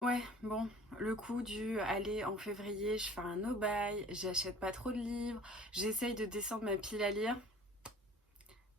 Ouais, bon, le coup du aller en février, je fais un no-buy, j'achète pas trop de livres, j'essaye de descendre ma pile à lire.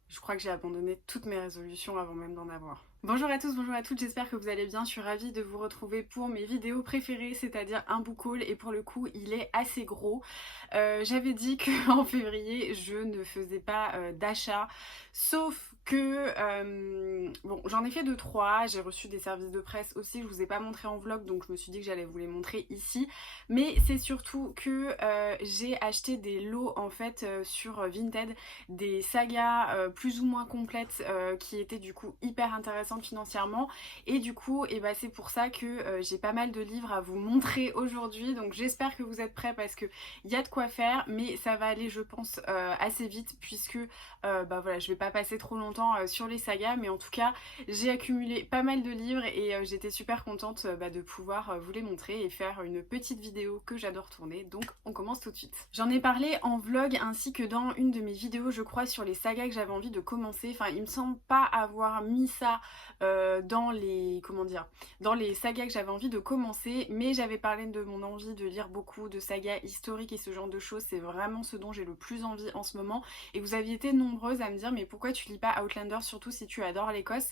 Je crois que j'ai abandonné toutes mes résolutions avant même d'en avoir. Bonjour à tous, bonjour à toutes, j'espère que vous allez bien. Je suis ravie de vous retrouver pour mes vidéos préférées, c'est-à-dire un book haul, et pour le coup, il est assez gros. J'avais dit qu'en février, je ne faisais pas d'achat, sauf que, bon, j'en ai fait 2-3, j'ai reçu des services de presse aussi, je vous ai pas montré en vlog, donc je me suis dit que j'allais vous les montrer ici. Mais c'est surtout que j'ai acheté des lots en fait sur Vinted, des sagas plus ou moins complètes qui étaient du coup hyper intéressantes financièrement, et du coup et bah, c'est pour ça que j'ai pas mal de livres à vous montrer aujourd'hui, donc j'espère que vous êtes prêts parce que il y a de quoi faire, mais ça va aller je pense assez vite puisque bah voilà, je vais pas passer trop longtemps sur les sagas, mais en tout cas j'ai accumulé pas mal de livres et j'étais super contente bah, de pouvoir vous les montrer et faire une petite vidéo que j'adore tourner, donc on commence tout de suite. J'en ai parlé en vlog ainsi que dans une de mes vidéos je crois sur les sagas que j'avais envie de commencer, enfin il me semble pas avoir mis ça dans les, comment dire, dans les sagas que j'avais envie de commencer, mais j'avais parlé de mon envie de lire beaucoup de sagas historiques et ce genre de choses, c'est vraiment ce dont j'ai le plus envie en ce moment, et vous aviez été nombreuses à me dire mais pourquoi tu lis pas Outlander, surtout si tu adores l'Écosse,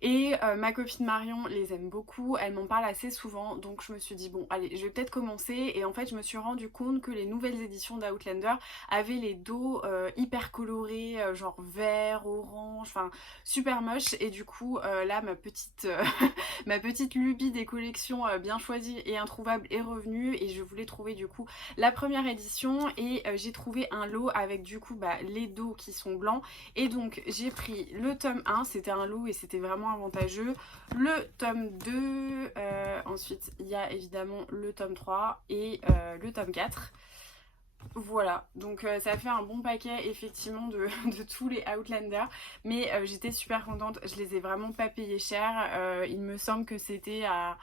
et ma copine Marion les aime beaucoup, elle m'en parle assez souvent, donc je me suis dit bon allez je vais peut-être commencer, et en fait je me suis rendu compte que les nouvelles éditions d'Outlander avaient les dos hyper colorés, genre vert, orange, enfin super moche, et du coup là ma petite ma petite lubie des collections bien choisies et introuvables est revenue, et je voulais trouver du coup la première édition, et j'ai trouvé un lot avec du coup bah, les dos qui sont blancs, et donc j'ai pris le tome 1, c'était un lot et c'était vraiment avantageux, le tome 2, ensuite il y a évidemment le tome 3 et le tome 4. Voilà, donc ça fait un bon paquet effectivement de tous les Outlander, mais j'étais super contente, je les ai vraiment pas payés cher, il me semble que c'était à...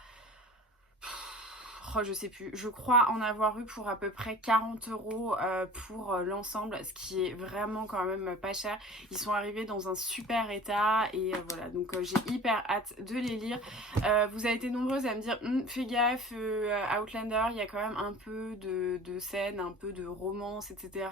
Oh, je sais plus, je crois en avoir eu pour à peu près 40 € pour l'ensemble, ce qui est vraiment quand même pas cher. Ils sont arrivés dans un super état, et voilà, donc j'ai hyper hâte de les lire. Vous avez été nombreuses à me dire fais gaffe, Outlander, il y a quand même un peu de scène, un peu de romance, etc.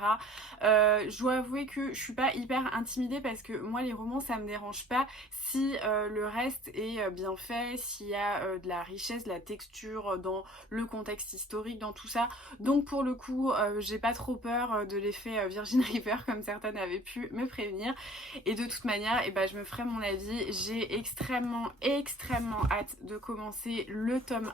Je dois avouer que je suis pas hyper intimidée parce que moi les romans ça me dérange pas si le reste est bien fait, s'il y a de la richesse, de la texture dans le contexte historique, dans tout ça. Donc pour le coup, j'ai pas trop peur de l'effet Virgin River comme certaines avaient pu me prévenir. Et de toute manière, et ben, je me ferai mon avis. J'ai extrêmement hâte de commencer le tome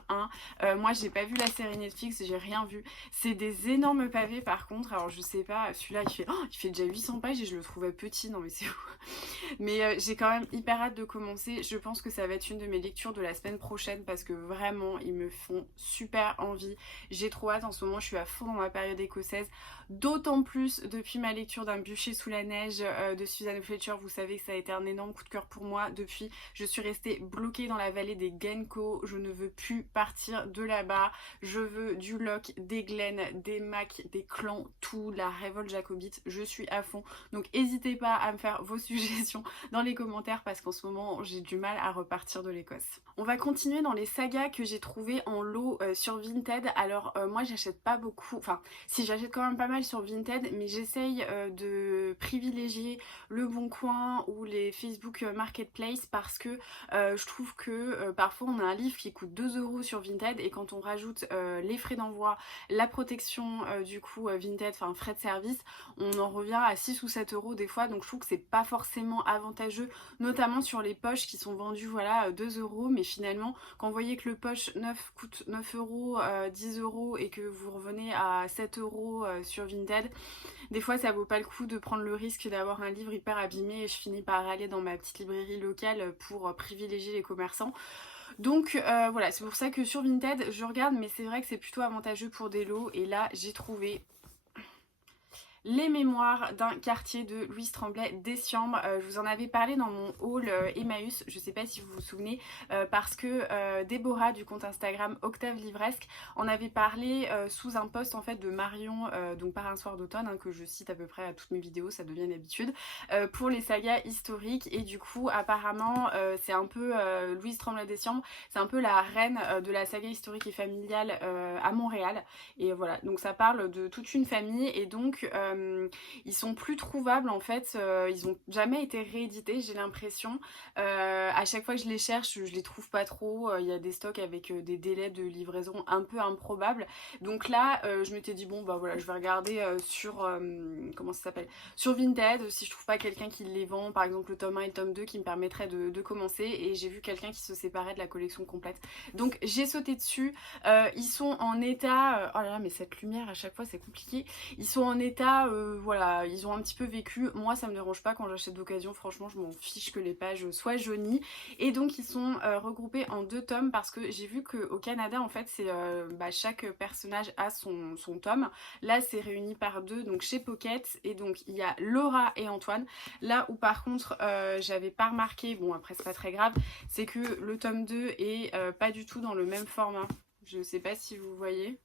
1. Moi, j'ai pas vu la série Netflix, j'ai rien vu. C'est des énormes pavés par contre. Alors je sais pas, celui-là il fait déjà 800 pages et je le trouvais petit. Non mais c'est fou. Mais j'ai quand même hyper hâte de commencer. Je pense que ça va être une de mes lectures de la semaine prochaine parce que vraiment ils me font super envie. J'ai trop hâte, en ce moment je suis à fond dans ma période écossaise. D'autant plus depuis ma lecture d'un bûcher sous la neige de Suzanne Fletcher. Vous savez que ça a été un énorme coup de cœur pour moi. Depuis, je suis restée bloquée dans la vallée des Genko. Je ne veux plus partir de là-bas. Je veux du Locke, des Glen, des Mac, des clans, tout, la révolte jacobite. Je suis à fond. Donc n'hésitez pas à me faire vos suggestions dans les commentaires parce qu'en ce moment j'ai du mal à repartir de l'Écosse. On va continuer dans les sagas que j'ai trouvées en lot sur Vinted. Alors moi j'achète pas beaucoup, enfin si, j'achète quand même pas mal sur Vinted, mais j'essaye de privilégier le Bon Coin ou les Facebook Marketplace parce que je trouve que parfois on a un livre qui coûte 2 € sur Vinted, et quand on rajoute les frais d'envoi, la protection du coup Vinted, enfin frais de service, on en revient à 6 ou 7 € des fois, donc je trouve que c'est pas forcément avantageux, notamment sur les poches qui sont vendues voilà 2 €, mais finalement quand vous voyez que le poche neuf coûte 9 €, 10 € et que vous revenez à 7 € sur Vinted, des fois ça vaut pas le coup de prendre le risque d'avoir un livre hyper abîmé et je finis par aller dans ma petite librairie locale pour privilégier les commerçants. Donc voilà, c'est pour ça que sur Vinted je regarde, mais c'est vrai que c'est plutôt avantageux pour des lots, et là j'ai trouvé Les mémoires d'un quartier de Louise Tremblay d'Essiambre. Je vous en avais parlé dans mon haul Emmaüs, je sais pas si vous vous souvenez, parce que Déborah du compte Instagram Octave Livresque en avait parlé sous un post en fait de Marion, donc par un soir d'automne, hein, que je cite à peu près à toutes mes vidéos, ça devient une habitude, pour les sagas historiques. Et du coup apparemment c'est un peu Louise Tremblay d'Essiambre, c'est un peu la reine de la saga historique et familiale à Montréal. Et voilà, donc ça parle de toute une famille et donc ils sont plus trouvables en fait, ils ont jamais été réédités, j'ai l'impression. À chaque fois que je les cherche, je les trouve pas trop, il y a des stocks avec des délais de livraison un peu improbables. Donc là je m'étais dit bon bah voilà, je vais regarder sur comment ça s'appelle, sur Vinted, si je trouve pas quelqu'un qui les vend, par exemple le tome 1 et le tome 2 qui me permettrait de commencer. Et j'ai vu quelqu'un qui se séparait de la collection complète, donc j'ai sauté dessus. Ils sont en état, oh là là mais cette lumière à chaque fois c'est compliqué, ils sont en état, voilà, ils ont un petit peu vécu. Moi ça me dérange pas quand j'achète d'occasion, franchement je m'en fiche que les pages soient jaunies. Et donc ils sont regroupés en 2 tomes parce que j'ai vu qu'au Canada en fait c'est chaque personnage a son tome. Là c'est réuni par 2, donc chez Pocket. Et donc il y a Laura et Antoine. Là où par contre j'avais pas remarqué, bon après c'est pas très grave, c'est que le tome 2 est pas du tout dans le même format. Je sais pas si vous voyez,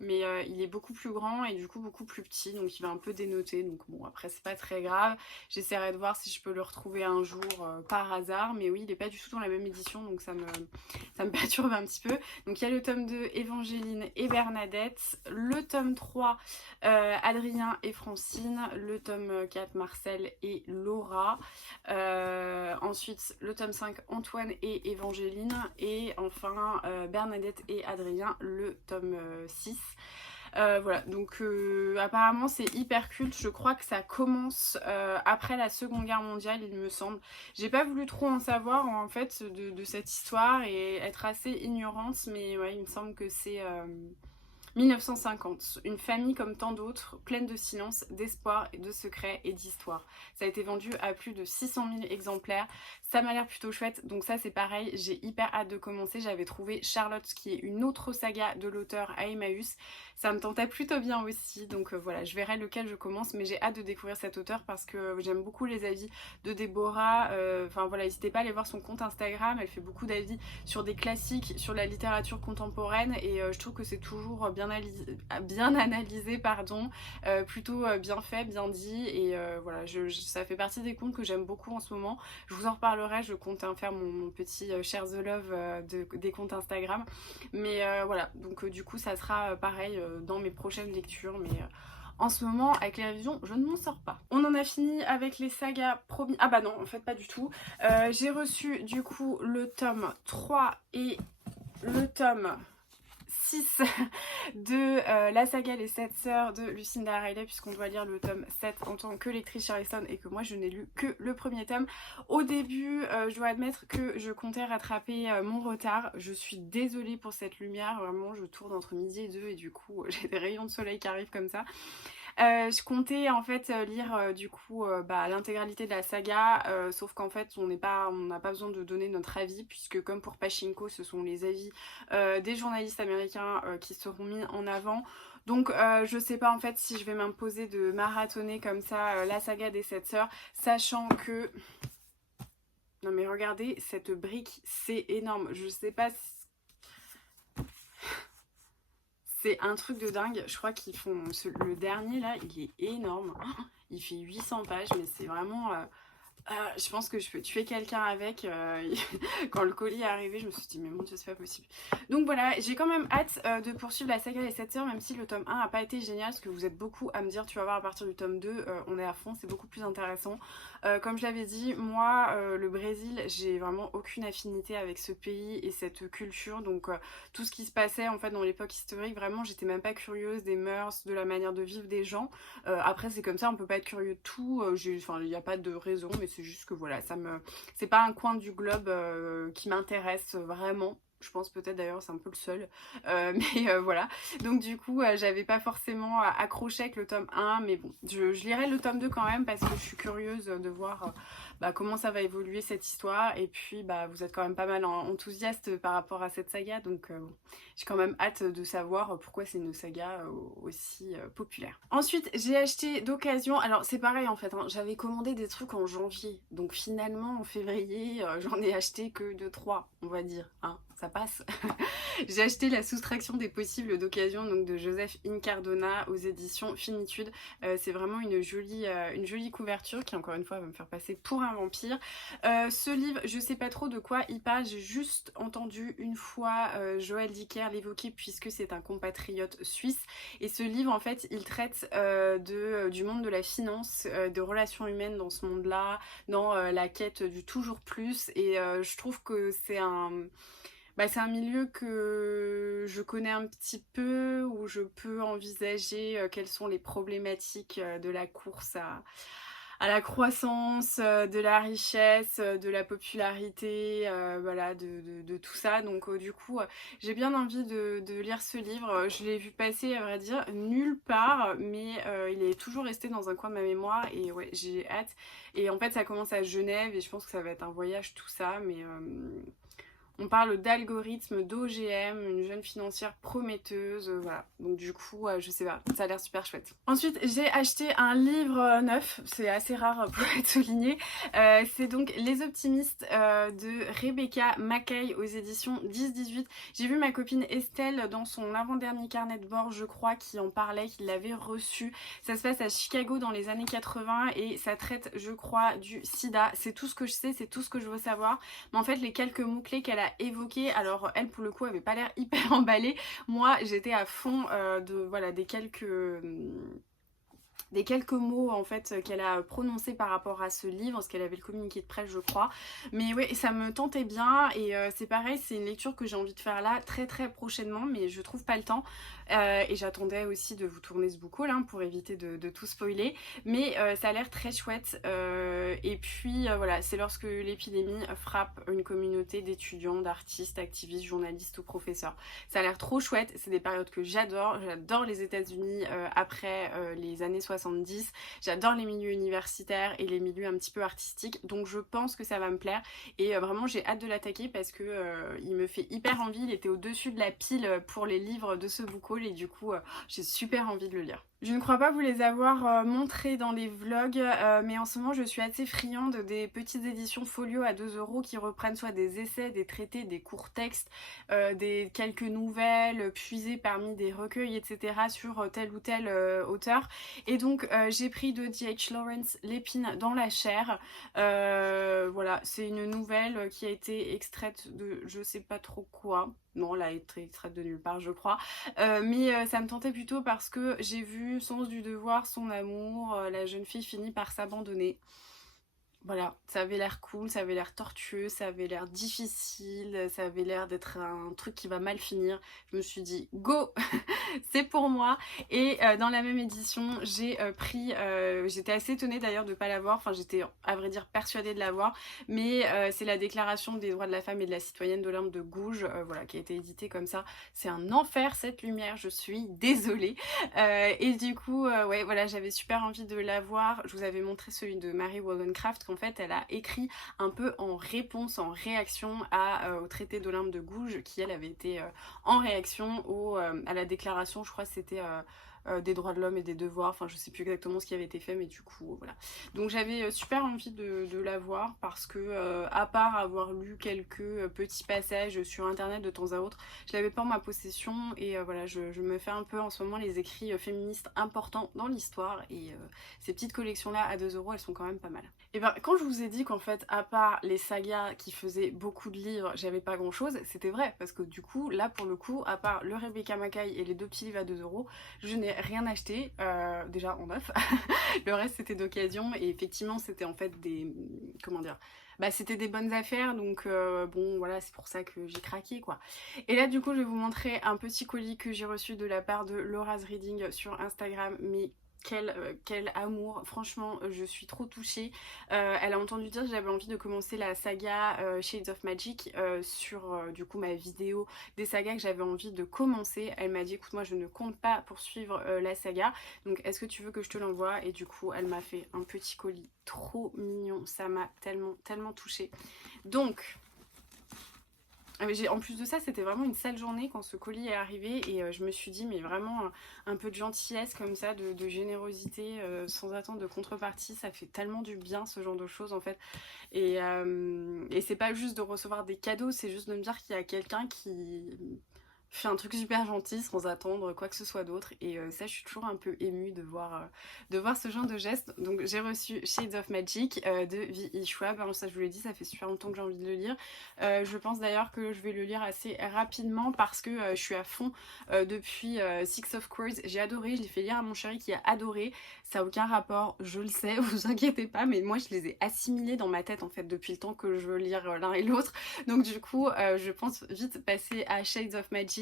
mais il est beaucoup plus grand et du coup beaucoup plus petit, donc il va un peu dénoter. Donc bon après c'est pas très grave, j'essaierai de voir si je peux le retrouver un jour par hasard. Mais oui il est pas du tout dans la même édition, donc ça me perturbe un petit peu. Donc il y a le tome 2 Évangéline et Bernadette, le tome 3 Adrien et Francine, le tome 4 Marcel et Laura, ensuite le tome 5 Antoine et Évangéline, et enfin Bernadette et Adrien le tome 6. Voilà, donc apparemment c'est hyper culte, je crois que ça commence après la Seconde Guerre mondiale il me semble. J'ai pas voulu trop en savoir en fait de cette histoire et être assez ignorante, mais ouais il me semble que c'est 1950, une famille comme tant d'autres, pleine de silence, d'espoir, de secrets et d'histoire. Ça a été vendu à plus de 600 000 exemplaires, ça m'a l'air plutôt chouette, donc ça c'est pareil, j'ai hyper hâte de commencer. J'avais trouvé Charlotte qui est une autre saga de l'auteur à Emmaüs, ça me tentait plutôt bien aussi, donc voilà, je verrai lequel je commence, mais j'ai hâte de découvrir cet auteur parce que j'aime beaucoup les avis de Déborah. Enfin voilà, n'hésitez pas à aller voir son compte Instagram, elle fait beaucoup d'avis sur des classiques, sur la littérature contemporaine, et je trouve que c'est toujours bien analysé, pardon, plutôt bien fait, bien dit, et voilà, ça fait partie des comptes que j'aime beaucoup en ce moment. Je vous en reparlerai, je compte faire mon petit Share the Love des comptes Instagram, mais voilà, donc du coup ça sera pareil dans mes prochaines lectures, mais en ce moment, avec les révisions, je ne m'en sors pas. On en a fini avec les sagas promis. Ah bah non, en fait pas du tout. J'ai reçu du coup le tome 3 et le tome 6 de la saga Les 7 sœurs de Lucinda Riley, puisqu'on doit lire le tome 7 en tant que lectrice Charleston et que moi je n'ai lu que le premier tome. Au début je dois admettre que je comptais rattraper mon retard, je suis désolée pour cette lumière, vraiment je tourne entre midi et 2 et du coup j'ai des rayons de soleil qui arrivent comme ça. Je comptais en fait lire du coup l'intégralité de la saga, sauf qu'en fait on n'a pas besoin de donner notre avis, puisque comme pour Pachinko ce sont les avis des journalistes américains qui seront mis en avant. Donc je sais pas en fait si je vais m'imposer de marathonner comme ça la saga des 7 sœurs, sachant que... Non mais regardez cette brique, c'est énorme, je sais pas si... C'est un truc de dingue, je crois qu'ils font... Le dernier là, il est énorme. Il fait 800 pages, mais c'est vraiment... je pense que je peux tuer quelqu'un avec. Quand le colis est arrivé, je me suis dit mais mon dieu, c'est pas possible. Donc voilà, j'ai quand même hâte de poursuivre la saga des 7 sœurs, même si le tome 1 a pas été génial, parce que vous êtes beaucoup à me dire tu vas voir à partir du tome 2 on est à fond, c'est beaucoup plus intéressant. Comme je l'avais dit, moi le Brésil, j'ai vraiment aucune affinité avec ce pays et cette culture, donc tout ce qui se passait en fait dans l'époque historique, vraiment j'étais même pas curieuse des mœurs, de la manière de vivre des gens. Après c'est comme ça, on peut pas être curieux de tout, enfin il n'y a pas de raison, mais c'est juste que voilà, c'est pas un coin du globe qui m'intéresse vraiment. Je pense peut-être d'ailleurs c'est un peu le seul, mais voilà, donc du coup j'avais pas forcément accroché avec le tome 1, mais bon je lirai le tome 2 quand même parce que je suis curieuse de voir bah, comment ça va évoluer cette histoire. Et puis bah, vous êtes quand même pas mal enthousiaste par rapport à cette saga, donc bon, j'ai quand même hâte de savoir pourquoi c'est une saga aussi populaire. Ensuite j'ai acheté d'occasion, alors c'est pareil en fait, hein, j'avais commandé des trucs en janvier, donc finalement en février j'en ai acheté que 2-3 on va dire, hein, ça passe. J'ai acheté La soustraction des possibles d'occasion, donc de Joseph Incardona aux éditions Finitude. C'est vraiment une jolie couverture qui encore une fois va me faire passer pour un vampire. Ce livre, je sais pas trop de quoi il parle, j'ai juste entendu une fois Joël Dicker l'évoquer puisque c'est un compatriote suisse. Et ce livre en fait il traite du monde de la finance, de relations humaines dans ce monde-là, dans la quête du toujours plus. Et je trouve que c'est c'est un milieu que je connais un petit peu, où je peux envisager quelles sont les problématiques de la course à la croissance, de la richesse, de la popularité, voilà, de tout ça. Donc du coup, j'ai bien envie de lire ce livre. Je l'ai vu passer, à vrai dire, nulle part, mais il est toujours resté dans un coin de ma mémoire et ouais, j'ai hâte. Et en fait, ça commence à Genève et je pense que ça va être un voyage tout ça, mais... on parle d'algorithme, d'OGM, une jeune financière prometteuse, voilà. Donc du coup, je sais pas, ça a l'air super chouette. Ensuite, j'ai acheté un livre neuf, c'est assez rare pour être souligné. C'est donc Les Optimistes de Rebecca Mackay aux éditions 10-18. J'ai vu ma copine Estelle dans son avant-dernier carnet de bord, je crois, qui en parlait, qui l'avait reçu. Ça se passe à Chicago dans les années 80 et ça traite, je crois, du sida. C'est tout ce que je sais, c'est tout ce que je veux savoir. Mais en fait, les quelques mots-clés qu'elle a évoqués, alors elle, pour le coup, avait pas l'air hyper emballée. Moi, j'étais à fond voilà, des quelques mots en fait qu'elle a prononcés par rapport à ce livre, parce qu'elle avait le communiqué de presse je crois, mais ouais ça me tentait bien et c'est pareil, c'est une lecture que j'ai envie de faire là très très prochainement, mais je trouve pas le temps et j'attendais aussi de vous tourner ce book haul hein, pour éviter de tout spoiler, mais ça a l'air très chouette et puis voilà, c'est lorsque l'épidémie frappe une communauté d'étudiants, d'artistes, activistes, journalistes ou professeurs. Ça a l'air trop chouette, c'est des périodes que j'adore les États-Unis après les années 70, j'adore les milieux universitaires et les milieux un petit peu artistiques, donc je pense que ça va me plaire et vraiment j'ai hâte de l'attaquer parce que il me fait hyper envie, il était au-dessus de la pile pour les livres de ce book haul et du coup j'ai super envie de le lire. Je ne crois pas vous les avoir montrés dans les vlogs, mais en ce moment je suis assez friande des petites éditions folio à 2 € qui reprennent soit des essais, des traités, des courts textes, des quelques nouvelles puisées parmi des recueils, etc. sur tel ou tel auteur. Et donc j'ai pris de D.H. Lawrence L'épine dans la chair. Voilà, c'est une nouvelle qui a été extraite de je sais pas trop quoi. Non, elle a été extraite de nulle part, je crois. Mais ça me tentait plutôt parce que j'ai vu Sens du devoir, Son amour, la jeune fille finit par s'abandonner. Voilà, ça avait l'air cool, ça avait l'air tortueux, ça avait l'air difficile, ça avait l'air d'être un truc qui va mal finir. Je me suis dit, go, c'est pour moi. Et dans la même édition, j'ai pris, j'étais assez étonnée d'ailleurs de ne pas l'avoir, enfin j'étais à vrai dire persuadée de l'avoir, mais c'est la déclaration des droits de la femme et de la citoyenne d'Olympe de Gouges, voilà, qui a été éditée comme ça. C'est un enfer cette lumière, je suis désolée. Et du coup, ouais, voilà, j'avais super envie de l'avoir. Je vous avais montré celui de Mary Wollstonecraft, qu'en fait elle a écrit un peu en réponse, en réaction au traité d'Olympe de Gouges, qui elle avait été en réaction à la déclaration, je crois que c'était des droits de l'homme et des devoirs, enfin je sais plus exactement ce qui avait été fait, mais du coup voilà. Donc j'avais super envie de la voir parce que à part avoir lu quelques petits passages sur internet de temps à autre, je l'avais pas en ma possession et voilà, je me fais un peu en ce moment les écrits féministes importants dans l'histoire et ces petites collections là à 2 € elles sont quand même pas mal. Et ben quand je vous ai dit qu'en fait à part les sagas qui faisaient beaucoup de livres j'avais pas grand chose, c'était vrai parce que du coup là pour le coup à part le Rebecca Mackay et les 2 petits livres à 2 €, je n'ai rien acheté, déjà en neuf. Le reste c'était d'occasion et effectivement c'était en fait des... comment dire, bah c'était des bonnes affaires donc bon voilà, c'est pour ça que j'ai craqué quoi. Et là du coup je vais vous montrer un petit colis que j'ai reçu de la part de Laura's Reading sur Instagram, mais quel amour, franchement je suis trop touchée. Elle a entendu dire que j'avais envie de commencer la saga Shades of Magic sur du coup ma vidéo des sagas que j'avais envie de commencer. Elle m'a dit écoute moi je ne compte pas poursuivre la saga, donc est-ce que tu veux que je te l'envoie? Et du coup elle m'a fait un petit colis trop mignon, ça m'a tellement touchée. Donc en plus de ça, c'était vraiment une sale journée quand ce colis est arrivé et je me suis dit, mais vraiment un peu de gentillesse comme ça, de générosité sans attendre de contrepartie, ça fait tellement du bien ce genre de choses en fait. Et c'est pas juste de recevoir des cadeaux, c'est juste de me dire qu'il y a quelqu'un qui fait un truc super gentil sans attendre quoi que ce soit d'autre. Et ça, je suis toujours un peu émue de voir ce genre de geste. Donc j'ai reçu Shades of Magic de V.E. Schwab. Alors, ça, je vous l'ai dit, ça fait super longtemps que j'ai envie de le lire. Je pense d'ailleurs que je vais le lire assez rapidement parce que je suis à fond depuis Six of Crows. J'ai adoré, je l'ai fait lire à mon chéri qui a adoré. Ça n'a aucun rapport, je le sais, vous inquiétez pas, mais moi je les ai assimilés dans ma tête en fait depuis le temps que je veux lire l'un et l'autre. Donc du coup, je pense vite passer à Shades of Magic.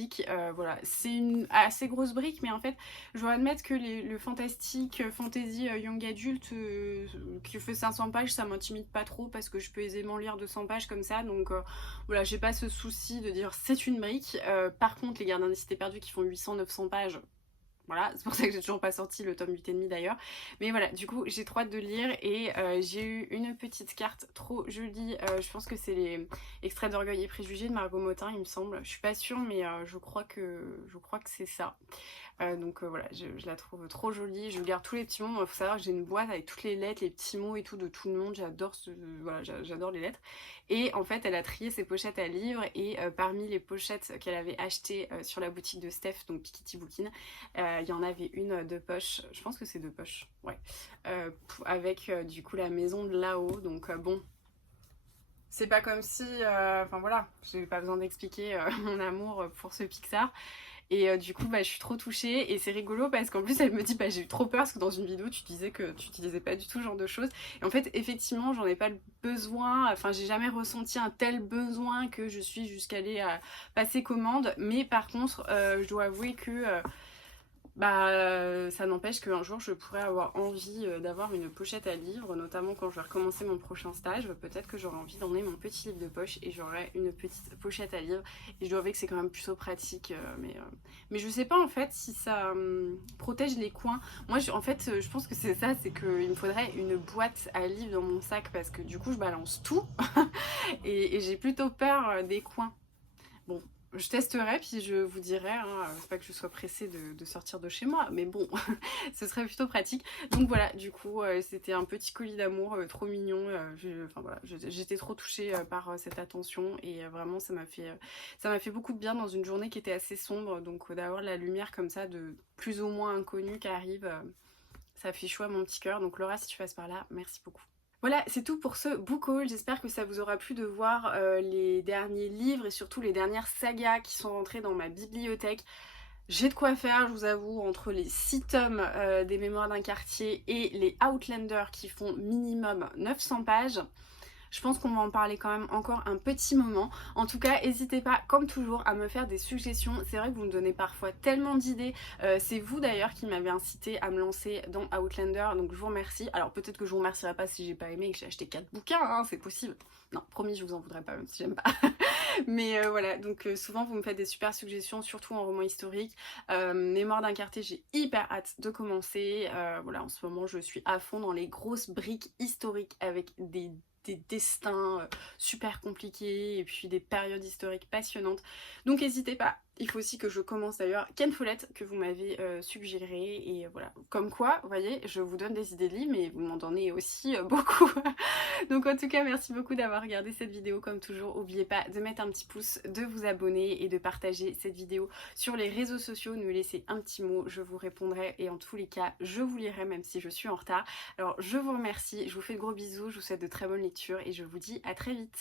Voilà, c'est une assez grosse brique, mais en fait, je dois admettre que le fantastique, fantasy young adulte qui fait 500 pages, ça m'intimide pas trop parce que je peux aisément lire 200 pages comme ça. Donc voilà, j'ai pas ce souci de dire c'est une brique. Par contre, les Gardiens des Cités Perdues qui font 800-900 pages, voilà, c'est pour ça que j'ai toujours pas sorti le tome 8,5 d'ailleurs. Mais voilà, du coup, j'ai trop hâte de lire et j'ai eu une petite carte trop jolie. Je pense que c'est les extraits d'Orgueil et Préjugés de Margot Motin, il me semble. Je suis pas sûre, mais je crois que c'est ça. Donc voilà, je la trouve trop jolie. Je garde tous les petits mots. Il faut savoir que j'ai une boîte avec toutes les lettres, les petits mots et tout de tout le monde. J'adore voilà, j'adore les lettres. Et en fait, elle a trié ses pochettes à livres et parmi les pochettes qu'elle avait achetées sur la boutique de Steph, donc Piketty Bookin, il y en avait une de poche. Je pense que c'est de poche, ouais, avec du coup la maison de là-haut. Donc bon. C'est pas comme si, enfin voilà, j'ai pas besoin d'expliquer mon amour pour ce Pixar. Et du coup, bah, je suis trop touchée et c'est rigolo parce qu'en plus, elle me dit, bah, j'ai eu trop peur parce que dans une vidéo, tu disais que tu utilisais pas du tout ce genre de choses. Et en fait, effectivement, j'en ai pas le besoin. Enfin, j'ai jamais ressenti un tel besoin que je suis jusqu'à aller passer commande. Mais par contre, je dois avouer que ça n'empêche qu'un jour je pourrais avoir envie d'avoir une pochette à livres, notamment quand je vais recommencer mon prochain stage. Peut-être que j'aurai envie d'emmener mon petit livre de poche et j'aurai une petite pochette à livres. Et je dois avouer que c'est quand même plutôt pratique, mais je sais pas en fait si ça protège les coins. Moi, en fait, je pense que c'est ça, c'est qu'il me faudrait une boîte à livres dans mon sac parce que du coup, je balance tout et j'ai plutôt peur des coins. Bon, je testerai puis je vous dirai, hein, c'est pas que je sois pressée de sortir de chez moi, mais bon, ce serait plutôt pratique. Donc voilà, du coup, c'était un petit colis d'amour trop mignon. Enfin voilà, j'étais trop touchée par cette attention et vraiment ça m'a fait beaucoup de bien dans une journée qui était assez sombre. Donc d'avoir la lumière comme ça de plus ou moins inconnue qui arrive, ça fait chaud à mon petit cœur. Donc Laura, si tu passes par là, merci beaucoup. Voilà, c'est tout pour ce book haul. J'espère que ça vous aura plu de voir les derniers livres et surtout les dernières sagas qui sont rentrées dans ma bibliothèque. J'ai de quoi faire, je vous avoue, entre les 6 tomes des Mémoires d'un quartier et les Outlander qui font minimum 900 pages. Je pense qu'on va en parler quand même encore un petit moment. En tout cas, n'hésitez pas, comme toujours, à me faire des suggestions. C'est vrai que vous me donnez parfois tellement d'idées. C'est vous d'ailleurs qui m'avez incité à me lancer dans Outlander, donc je vous remercie. Alors peut-être que je vous remercierai pas si j'ai pas aimé et que j'ai acheté 4 bouquins, hein, c'est possible. Non, promis, je vous en voudrais pas, même si j'aime pas. Mais voilà, donc souvent vous me faites des super suggestions, surtout en roman historique. Mémoire d'un quartier, j'ai hyper hâte de commencer. Voilà, en ce moment, je suis à fond dans les grosses briques historiques avec des destins super compliqués et puis des périodes historiques passionnantes. Donc n'hésitez pas. Il faut aussi que je commence d'ailleurs Ken Follett que vous m'avez suggéré et voilà. Comme quoi, vous voyez, je vous donne des idées de livres mais vous m'en donnez aussi beaucoup. Donc en tout cas, merci beaucoup d'avoir regardé cette vidéo comme toujours. N'oubliez pas de mettre un petit pouce, de vous abonner et de partager cette vidéo sur les réseaux sociaux. Me laisser un petit mot, je vous répondrai et en tous les cas, je vous lirai même si je suis en retard. Alors je vous remercie, je vous fais de gros bisous, je vous souhaite de très bonnes lectures et je vous dis à très vite.